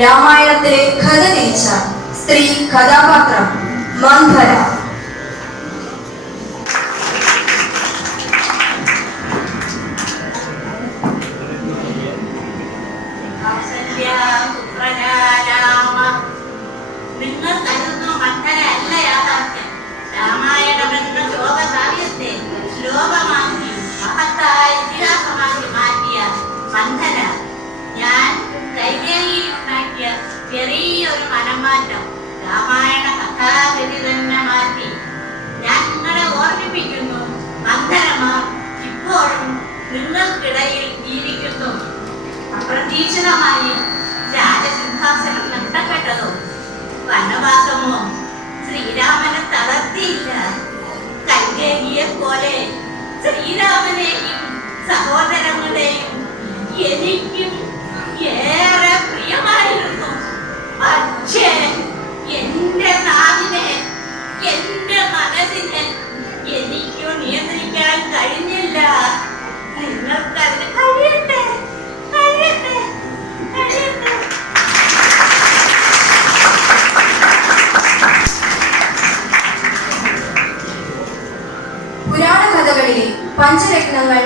रामायणातले खदनेच्या स्त्री खदापात्र मंथरा Yeah. ചെറിയൊരു മനംമാറ്റം. രാമായണ കഥാഗതി തന്നെ മാറ്റി ഞാൻ നിങ്ങളെ ഓർമ്മിപ്പിക്കുന്നു. മന്ധരമാർ ഇപ്പോഴും നിങ്ങൾക്കിടയിൽ ജീവിക്കുന്നു. അപ്രതീക്ഷിതമായി രാജസിംഹാസനം നഷ്ടപ്പെട്ടതോ വനവാസമോ ശ്രീരാമനെ തളർത്തിയില്ല. കൈകേകിയെ പോലെ ശ്രീരാമനെയും സഹോദരങ്ങളെയും పంచరత్నం